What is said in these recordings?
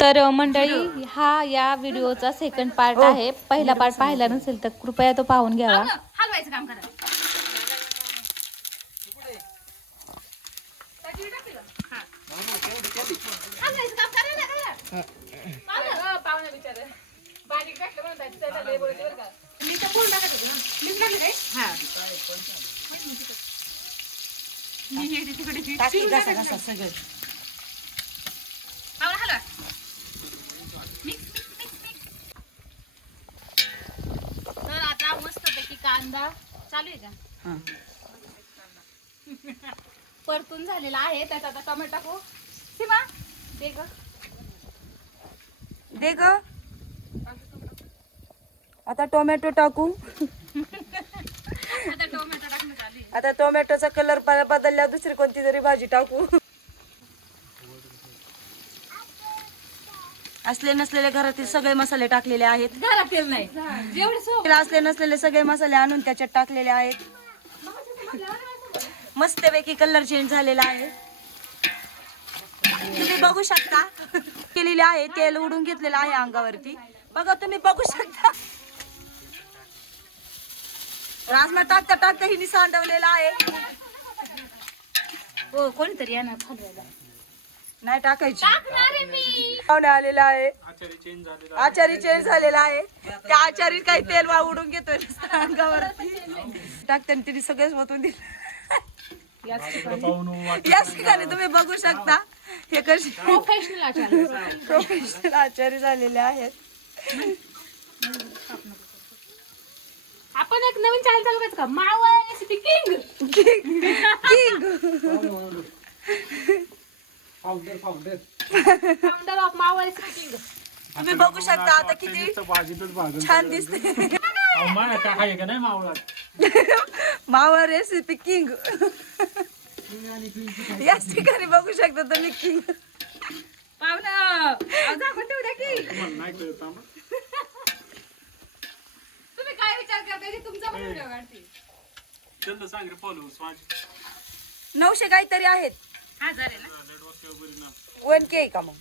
तर मंडळी हा या व्हिडिओचा सेकंड पार्ट आहे. पहिला पार्ट पाहिला नसेल तर कृपया तो पाहून घ्यावा. हलवायचं काम करा. हलवायचं काम करा ना, करा. पाहुणं. मी तर पूर्ण टाकत होते ना. मीच टाकली काय? मी हे तिकडे ती- टाकी घासा घासा सगळं पाहुणं हलवा. Mix, mix, mix, mix. तर आता मस्तपैकी कांदा चालू आहे का? हा. परतून झालेला आहे त्यात आता टोमॅटो टाकू. सीमा दे ग. दे ग. आता टोमॅटो टाकू. आता टोमॅटो टाकणं चालू आहे आता टोमॅटोचा कलर बदलल्यावर दुसरी कोणती तरी भाजी टाकू. असले नसलेले घरातील सगळे मसाले टाकलेले आहेत. घरातील नाही. जेवढे सो असले नसलेले सगळे मसाले आणून त्याच्यात टाकलेले आहेत. मस्तपैकी कलर चेंज झालेला आहे. तुम्ही बघू शकता. केलेले आहे तेल उडून घेतलेलं आहे अंगावरती. बघा तुम्ही बघू शकता. राजमा टाकता टाकता हिने सांडवलेला आहे. हो कोणीतरी येणार नाही टाकायची. पाहुणे आलेला आहे. आचारी चेंज झालेला आहे. त्या आचारी काही तेल वा उडून घेतोय नुसतं अंगावरती. टाकताना तिने सगळेच ओतून दिले. याच ठिकाणी. तुम्ही बघू शकता. हे कसे प्रोफेशनल आचार. झालेले आहेत. आपण एक नवीन चॅनल चालू करायचं का? Maval recipe king king founder of Maval recipe king तुम्ही बघू शकता आता किती छान दिसते. मावा रेसिपी किंग याच ठिकाणी बघू शकता तुम्ही किंग पाहुणं दाखवून ठेवू द्या की. तुम्ही काय विचार करताय ते तुमचा पण व्हिडिओ काढते. नऊशे काहीतरी आहेत. हजार आहे ना. वन के का मग?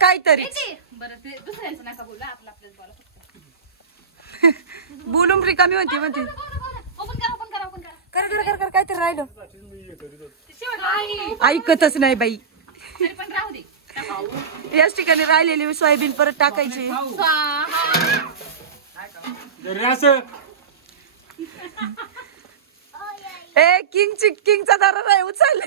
काहीतरी किती? बरं ते दुसऱ्यांचं नका बोला आपलं आपल्याला बोला फक्त. बोलून रिकामी म्हणते म्हणते. ओपन करा ओपन करा ओपन करा. कर कर कर कर काहीतरी राहिलं. शेवट ऐकतच नाही बाई. तरी पण राहू दे. याच ठिकाणी राहिलेली सोयाबीन परत टाकायची. ए किंगची किंगचा दारा नाही उचल.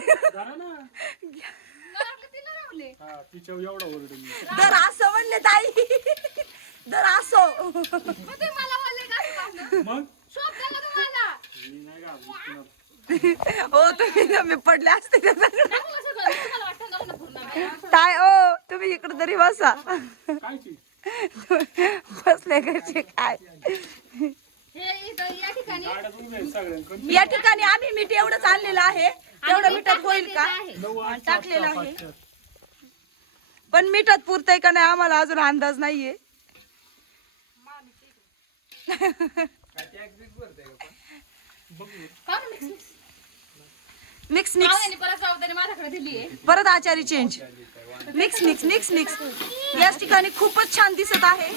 दर असं म्हणले ताई. दर असो. मग? का तुम्हाला हो तुम्ही तुम्ही पडले असते काय ओ तुम्ही इकडे तरी बसा. बसले कसे काय? या ठिकाणी या ठिकाणी आम्ही मीठ एवढंच आणलेलं आहे. तेवढं मिठात होईल का. टाकलेलं आहे. पण मिठात पुरतंय का नाही आम्हाला अजून अंदाज नाहीये. मिक्स मिक्स पाहुण्याने परत जबाबदारी माझ्याकडे दिली आहे. परत आचारी change mix mix mix mix याच ठिकाणी खूपच छान दिसत आहे.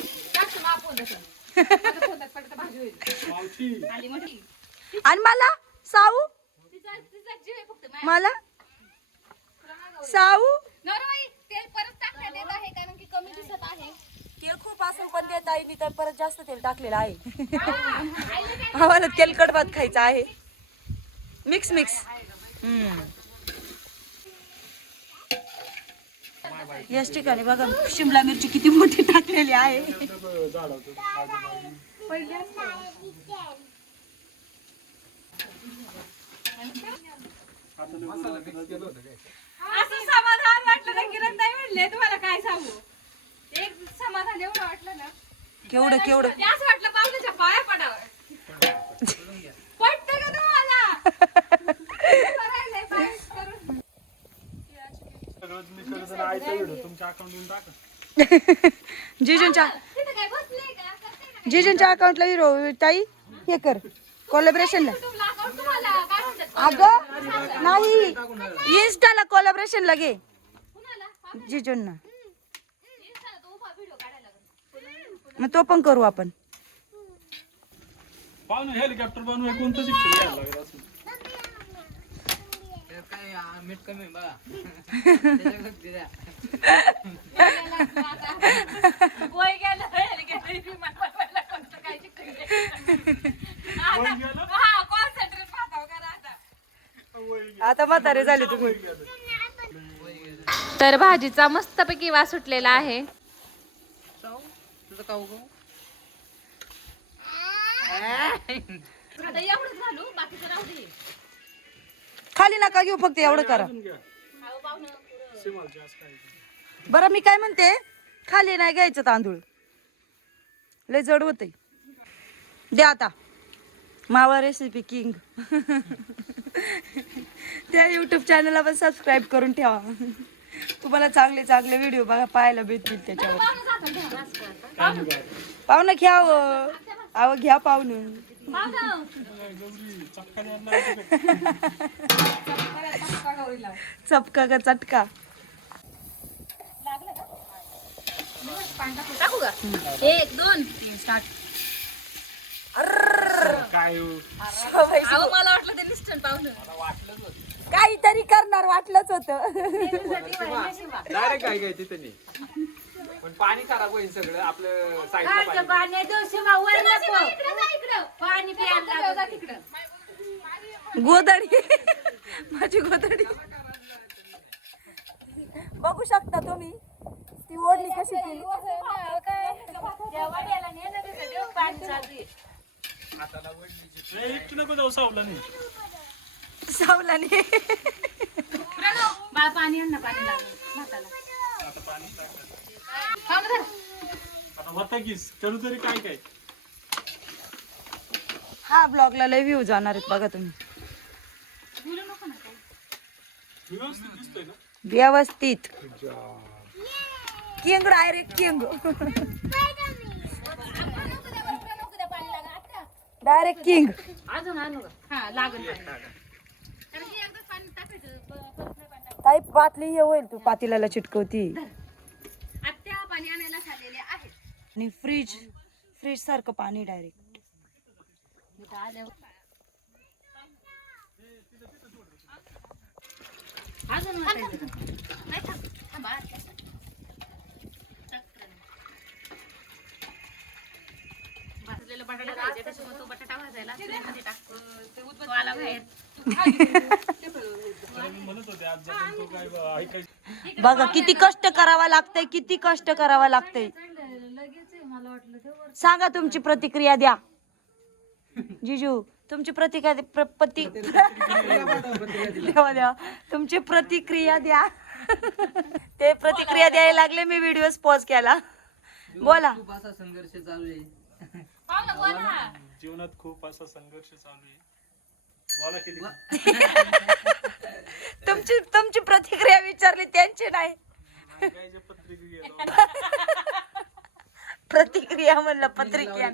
आणि मला साऊ? मला? साऊ? तेल खूप असून पण देत आहे मी तर परत जास्त तेल टाकलेलं आहे. आम्हाला तेलकट भात खायचं आहे. मिक्स मिक्स हम्म. याच ठिकाणी बघा शिमला मिरची किती मोठी टाकलेली आहे. असं समाधान वाटलं ना किरण ताई म्हणले तुम्हाला काय सांगू? एक समाधान एवढं वाटलं ना. केवढं केवढं? ते असं वाटलं जिजूंच्या? जिजूंच्या अकाउंटला हिरो ताई हे कर. कोलॅबरेशनला अगं नाही. इन्स्टाला कोलॅबरेशनला घे. कुणाला? जिजूंना. मग तो पण करू आपण. पाहुणे हेलिकॉप्टर बनवाय कोणतं शिक्षण घ्यायला लागेल असं? मीठ कमी बघा. वय गेलं काय? हा आता आता म्हातारे झाले तुम्ही तर भाजीचा मस्तपैकी वास सुटलेला आहे तुझं खाऊ गं? खाली नका घेऊ फक्त एवढं करा. बरं मी काय म्हणते? खाली नाही घ्यायचं तांदूळ. लय जड होत द्या आता. मावा रेसिपी किंग त्या युट्यूब चॅनलला पण सबस्क्राईब करून ठेवा. तुम्हाला चांगले चांगले व्हिडिओ बघा पाहायला भेटतील त्याच्यावर. पाहुणं घ्या. अहो घ्या पाहुणं. चपका का चटका? टाकू का एक दोन तीन स्टार्ट काय हो? अहो मला वाटलं ते निस्टन पाहुणं काहीतरी करणार वाटलंच होतं. डायरेक्ट काय नाही पण पाणी खराब होईल सगळं आपलं साईडला पाणी. पाणी. प्यायला तिकडं. गोदडी माझी गोदडी बघू शकता तुम्ही. ती ओढणी कशी केली. एकटी नको जाऊ सावला नाही सावलाने. बाळ पाणी आण ना पाणी लागलं भाताला. आता पाणी टाकायचं. पाहुणं धर. आता होता कीस करू तरी काय काय? हा ब्लॉगला लय व्ह्यू जाणार आहेत बघा तुम्ही. बोलू नको ना काही. व्यवस्थित दिसतोय ना? व्यवस्थित. King direct king direct king अजून आणू का हा लागल. पाणी कारण की एकदाच पाणी टाकायचं प- परत नाही पाणी टाकायचं. ताई पातली हे होईल. तू पातीला चिटकवती. आत्या पाणी आणायला आहेत. आणि फ्रीज फ्रीज सारखं पाणी डायरेक्ट अजून. भाजलेला बटाटा भाजायला टाक तो आला बाहेर म्हणत होते आज जाऊन तो काय बा- ऐकायचं बघा किती कष्ट करावा लागतंय किती कष्ट करावा लागतंय. सांगा तुमची प्रतिक्रिया द्या. जिजू तुमची प्रतिक्रिया प्र- पती देवा देवा. तुमची प्रतिक्रिया द्या. ते प्रतिक्रिया द्यायला लागले मी व्हिडिओ पॉज केला. बोला. खूप असा संघर्ष चालू आहे. जीवनात खूप असा संघर्ष चालू आहे. बोला किती तुमची तुमची प्रतिक्रिया विचारली त्यांची नाही. प्रतिक्रिया म्हणलं पत्रिका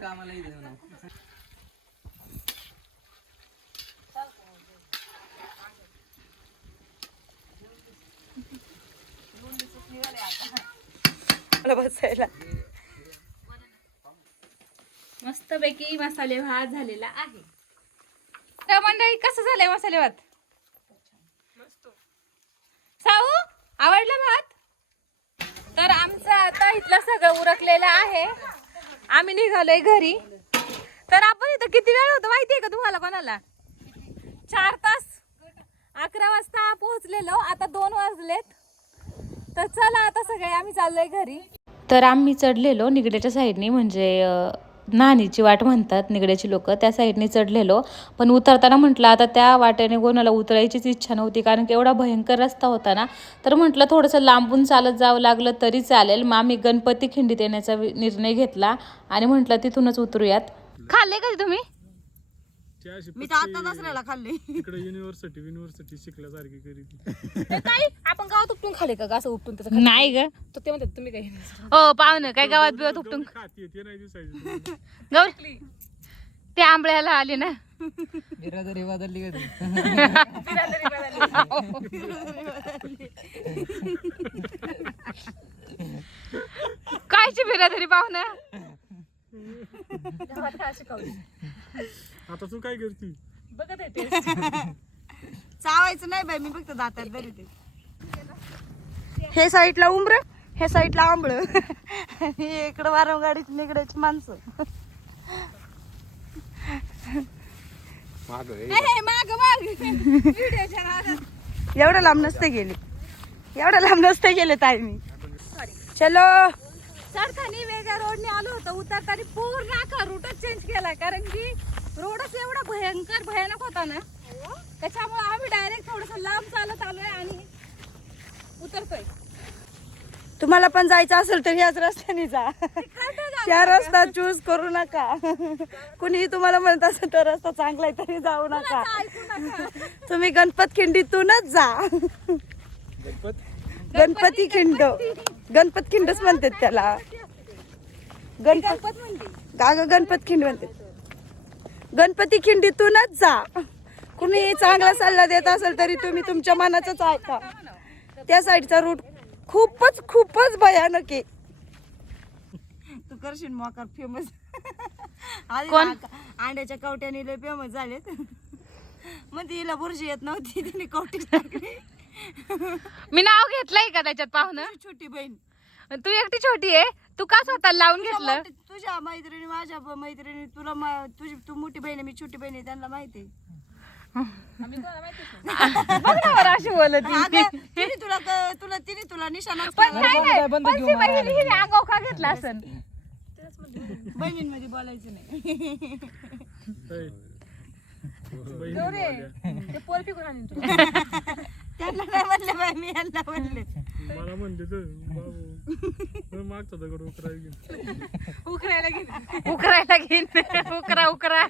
मला बसायला. मस्तपैकी मसाले भात झालेला आहे. मंडळी कसं झालंय मसाले भात साऊ आवडला भात? तर आमचं आता इथलं सगळं उरकलेलं आहे. आम्ही निघालोय घरी. तर आपण इथं किती वेळ होतो माहितीये का तुम्हाला कोणाला? चार तास. अकरा वाजता पोहोचलेलो. आता दोन वाजलेत. तर चला आता सगळे आम्ही चाललोय घरी. तर आम्ही चढलेलो निगडेच्या साईडने म्हणजे नानीची वाट म्हणतात निगड्याची लोक. त्या साईडने चढलेलो. पण उतरताना म्हटलं आता त्या वाटेने कोणाला उतरायचीच इच्छा नव्हती कारण की एवढा भयंकर रस्ता होता ना. तर म्हटलं थोडंसं लांबून चालत जावं लागलं तरी चालेल. मग आम्ही गणपती खिंडीत येण्याचा निर्णय घेतला आणि म्हटलं तिथूनच उतरूयात. खाल्ले कधी तुम्ही? मी तर खाल्ली. इकडे युनिव्हर्सिटी युनिव्हर्सिटी शिकल्यासारखी काय? आपण गावात उपटून का? उपटून त्याचं नाही ग. तर ते म्हणतात तुम्ही काही हो पाहुणं काय गावात बिवत उपटून खाती ते आंबळ्याला आले ना. बिरादरी बदलली का ती? कायची बिरादरी पाहुना? आता तू काय करती? बघत आहे चावायचं नाही बाई मी फक्त दातात बरी ते हे साईडला उमर हे साईडला आंबळ. हे इकडं वारंवार गाडीत निगडायची माणसं. माग माग माग. व्हिडिओच्या नादात. एवढं लांब नसते गेले. एवढं लांब नसते गेले ताई मी. चलो. चढताना वेगळ्या रोडने आलो होतो उतरताना पूर्ण अख्खा रूटच चेंज केला कारण की रोडच एवढा भयंकर भयानक होता ना. त्याच्यामुळे आम्ही डायरेक्ट थोडस लांब चालत आलोय आणि उतरतोय. तुम्हाला पण जायचं असेल तर याच रस्त्याने जा. त्या रस्ता चूज करू नका. कुणीही तुम्हाला म्हणत असेल तर रस्ता चांगला आहे तरी जाऊ नका. ऐकू नका. तुम्ही गणपत खिंडीतूनच जा. गणपती? खिंड. गणपत खिंडच म्हणतात त्याला. गणपत गाग गणपत खिंड म्हणतात. गणपती खिंडीतूनच जा. कुणी चांगला सल्ला देत असेल तरी तुम्ही तुमच्या मनाचंच ऐका. त्या साईडचा रूट खूपच खूपच भयानक आहे. तू करशील मोकार फेमस कोण? अंड्याच्या कवट्याने लय फेमस झालेत. मग तिला बुरशी येत नव्हती तिने कवटी टाकली. मी नाव घेतलंय का त्याच्यात पाहुणं? छोटी बहीण. तू एकटी छोटी आहे? तू का स्वतःला लावून घेतलं? तुझ्या मैत्रिणी माझ्या ब- मैत्रिणी तुला मा- तुझी तू मोठी बहीण आहे, मी छोटी बहीण आहे त्यांना माहिती आहे. बघ ना बरं अशी बोलत अगं, तिने तुला क- तुला तिने तुला निशाणाच पण केला. नाही नाही. पण ती बहीण हिने अंगाव का घेतला असन? बहिणींमध्ये बोलायचं नाही. त्यांना नाही म्हणले बाई मी यांना म्हणले. मला म्हणते तर बाबू. मागचा दगड उकरायला गेला. उकरायला घेईन उकरायला घेईन उकरा उकरा.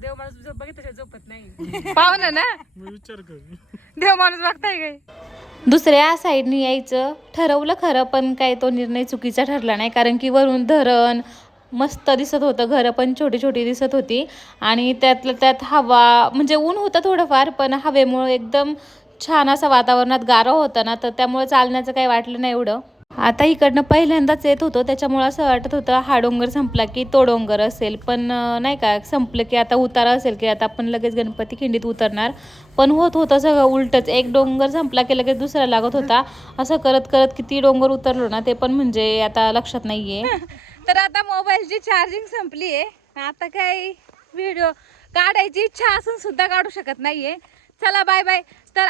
देव माणूस बघितलं झोपत नाही. पाहुणं ना? मी विचार कर. देव माणूस बघताय काय? दुसऱ्या साईडने यायचं. ठरवलं खरं पण काय तो निर्णय चुकीचा ठरला नाही. कारण की वरून धरण मस्त दिसत होतं. घरं पण छोटी छोटी दिसत होती. आणि त्यातलं त्यात हवा म्हणजे ऊन होतं थोडंफार पण हवेमुळं एकदम छान असं वातावरणात गारं होतं ना तर त्यामुळे चालण्याचं काही वाटलं नाही एवढं. आता इकडनं पहिल्यांदाच येत होतो. त्याच्यामुळं असं वाटत होतं हा डोंगर संपला की तो डोंगर असेल. पण नाही का संपलं की आता उतारा असेल की आता आपण लगेच गणपती खिंडीत उतरणार. पण होत होतं सगळं उलटच. एक डोंगर संपला की लगेच दुसरा लागत होता. असं करत करत किती डोंगर उतरलो ना ते पण म्हणजे आता लक्षात नाहीये. तर आता मोबाईलची चार्जिंग संपली आहे आता काही व्हिडिओ काढायची इच्छा असून सुद्धा काढू शकत नाहीये. चला बाय बाय तर